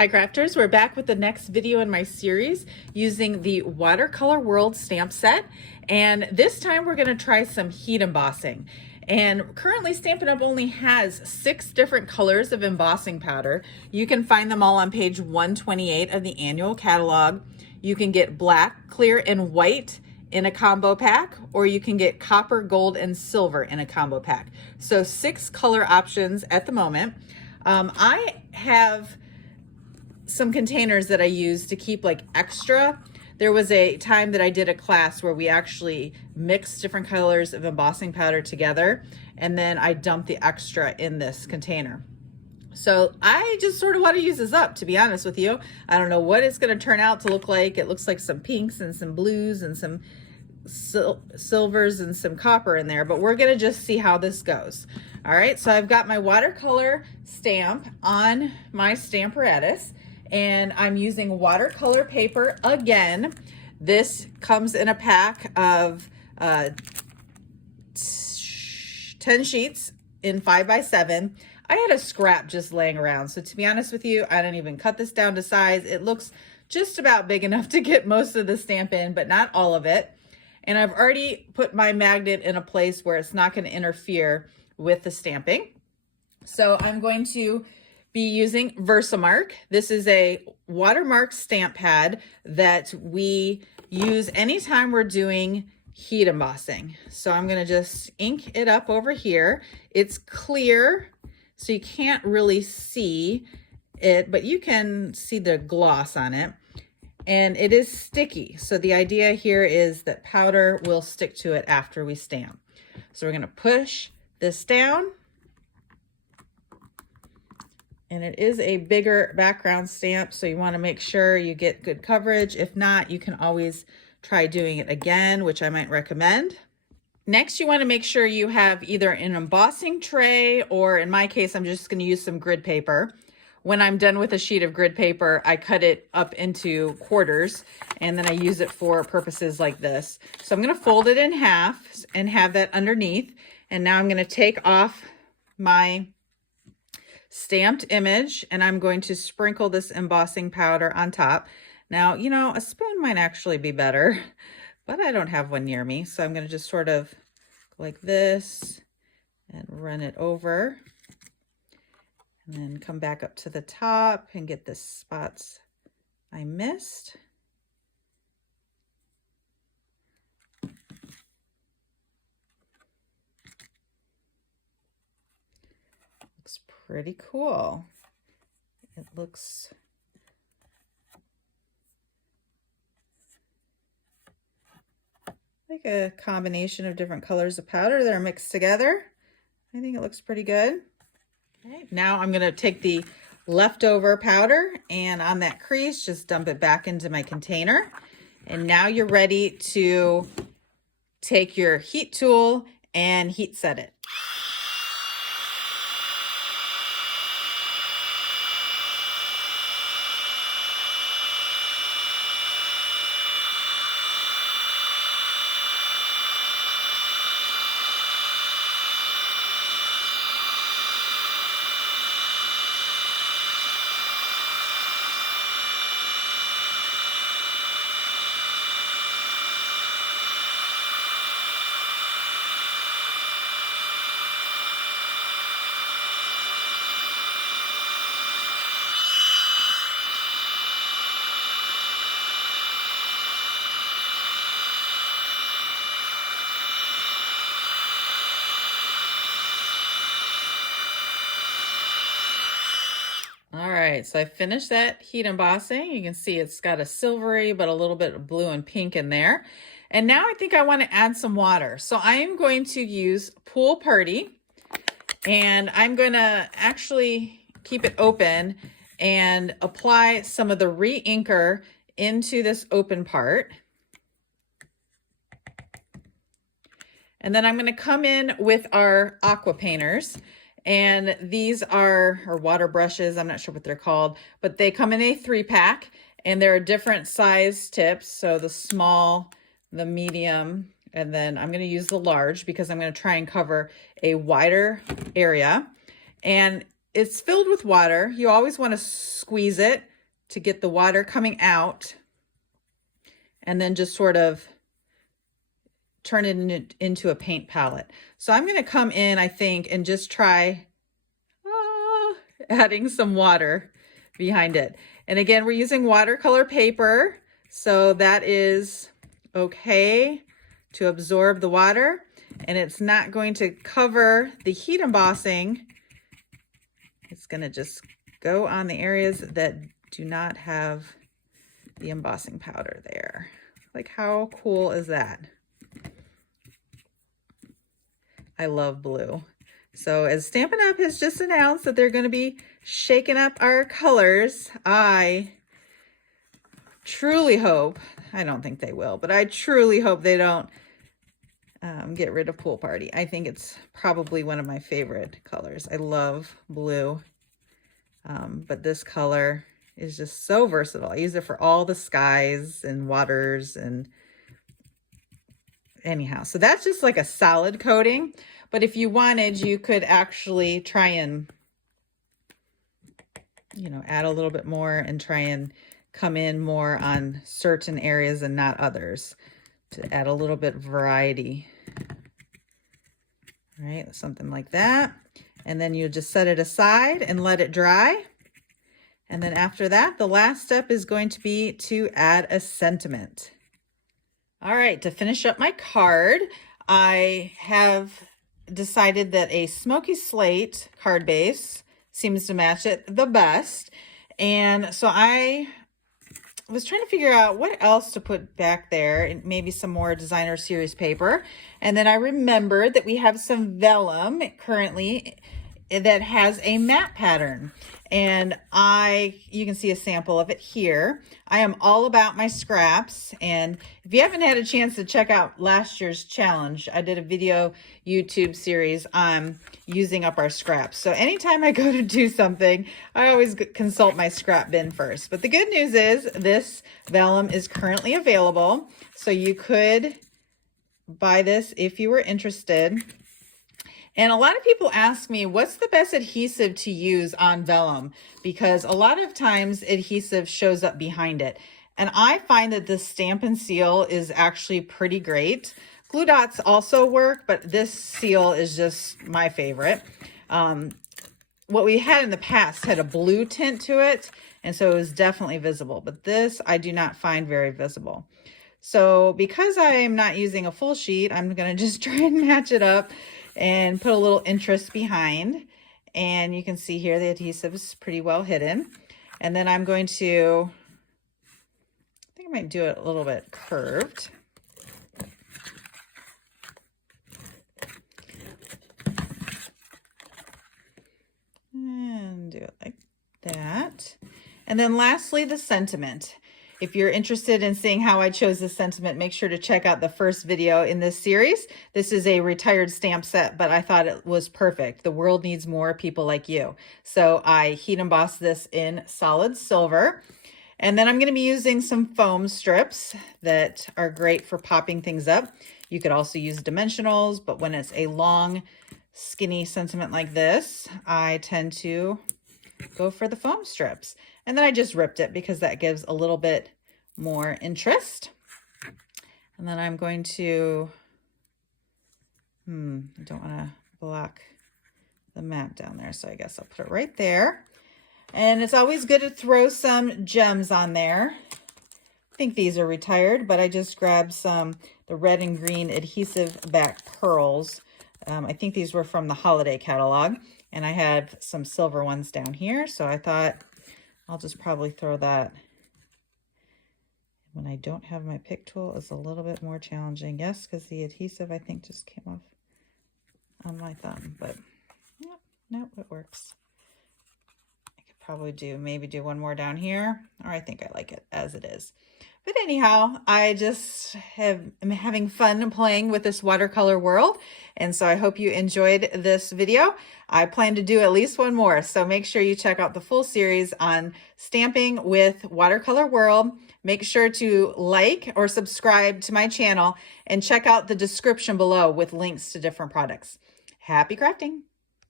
Hi crafters, we're back with the next video in my series using the Watercolor World stamp set, and this time we're going to try some heat embossing. And currently Stampin' Up! Only has 6 different colors of embossing powder. You can find them all on page 128 of the annual catalog. You can get black, clear, and white in a combo pack, or you can get copper, gold, and silver in a combo pack. So 6 color options at the moment. I have some containers that I use to keep like extra. There was a time that I did a class where we actually mixed different colors of embossing powder together, and then I dumped the extra in this container. So I just sort of want to use this up, to be honest with you. I don't know what it's going to turn out to look like. It looks like some pinks and some blues and some silvers and some copper in there, but we're going to just see how this goes. All right, so I've got my watercolor stamp on my stamparatus, and I'm using watercolor paper again. This comes in a pack of 10 sheets in 5x7. I had a scrap just laying around, so to be honest with you, I didn't even cut this down to size. It looks just about big enough to get most of the stamp in, but not all of it. And I've already put my magnet in a place where it's not going to interfere with the stamping. So I'm going to be using Versamark. This is a watermark stamp pad that we use anytime we're doing heat embossing. So I'm going to just ink it up over here. It's clear, so you can't really see it, but you can see the gloss on it. And it is sticky. So the idea here is that powder will stick to it after we stamp. So we're going to push this down. And it is a bigger background stamp, so you want to make sure you get good coverage. If not, you can always try doing it again, which I might recommend. Next, you want to make sure you have either an embossing tray, or in my case, I'm just going to use some grid paper. When I'm done with a sheet of grid paper, I cut it up into quarters, and then I use it for purposes like this. So I'm going to fold it in half and have that underneath. And now I'm going to take off my stamped image, and I'm going to sprinkle this embossing powder on top. Now, you know, a spoon might actually be better, but I don't have one near me. So I'm going to just sort of go like this and run it over, and then come back up to the top and get the spots I missed. Looks pretty cool. It looks like a combination of different colors of powder that are mixed together. I think it looks pretty good. Okay, now I'm going to take the leftover powder, and on that crease, just dump it back into my container. And now you're ready to take your heat tool and heat set it. All right, so I finished that heat embossing. You can see it's got a silvery, but a little bit of blue and pink in there. And now I think I want to add some water. So I am going to use Pool Party, and I'm going to actually keep it open and apply some of the re-inker into this open part. And then I'm going to come in with our aqua painters. And these are, or water brushes, I'm not sure what they're called, but they come in a 3-pack, and there are different size tips. So the small, the medium, and then I'm going to use the large because I'm going to try and cover a wider area. And it's filled with water. You always want to squeeze it to get the water coming out, and then just sort of turn it into a paint palette. So I'm going to come in, I think, and just try adding some water behind it. And again, we're using watercolor paper, so that is okay to absorb the water, and it's not going to cover the heat embossing. It's going to just go on the areas that do not have the embossing powder there. Like, how cool is that? I love blue. So as Stampin' Up! Has just announced that they're going to be shaking up our colors, I truly hope, I don't think they will, but I truly hope they don't get rid of Pool Party. I think it's probably one of my favorite colors. I love blue, but this color is just so versatile. I use it for all the skies and waters and anyhow. So that's just like a solid coating. But if you wanted, you could actually try and, you know, add a little bit more and try and come in more on certain areas and not others to add a little bit of variety. All right, something like that. And then you just set it aside and let it dry. And then after that, the last step is going to be to add a sentiment. All right, to finish up my card, I have decided that a smoky slate card base seems to match it the best. And so I was trying to figure out what else to put back there, and maybe some more designer series paper. And then I remembered that we have some vellum currently that has a matte pattern. And you can see a sample of it here. I am all about my scraps. And if you haven't had a chance to check out last year's challenge, I did a video YouTube series on using up our scraps. So anytime I go to do something, I always consult my scrap bin first. But the good news is this vellum is currently available. So you could buy this if you were interested. And a lot of people ask me, what's the best adhesive to use on vellum? Because a lot of times adhesive shows up behind it. And I find that the Stampin' Seal is actually pretty great. Glue dots also work, but this seal is just my favorite. What we had in the past had a blue tint to it, and so it was definitely visible. But this I do not find very visible. So because I am not using a full sheet, I'm going to just try and match it up and put a little interest behind. And you can see here the adhesive is pretty well hidden. And then I'm going to, I think I might do it a little bit curved. And do it like that. And then lastly, the sentiment. If you're interested in seeing how I chose this sentiment, make sure to check out the first video in this series. This is a retired stamp set, but I thought it was perfect. The world needs more people like you. So I heat embossed this in solid silver. And then I'm going to be using some foam strips that are great for popping things up. You could also use dimensionals, but when it's a long, skinny sentiment like this, I tend to go for the foam strips. And then I just ripped it because that gives a little bit more interest. And then I'm going to, I don't want to block the mat down there, so I guess I'll put it right there. And it's always good to throw some gems on there. I think these are retired, but I just grabbed the red and green adhesive back pearls. I think these were from the holiday catalog, and I had some silver ones down here, so I thought I'll just probably throw that. When I don't have my pick tool, it's a little bit more challenging. Yes, because the adhesive, I think, just came off on my thumb, but no, it works. I could probably maybe do one more down here, or I think I like it as it is. But anyhow, I just am having fun playing with this watercolor world. And so I hope you enjoyed this video. I plan to do at least one more. So make sure you check out the full series on stamping with Watercolor World. Make sure to like or subscribe to my channel and check out the description below with links to different products. Happy crafting!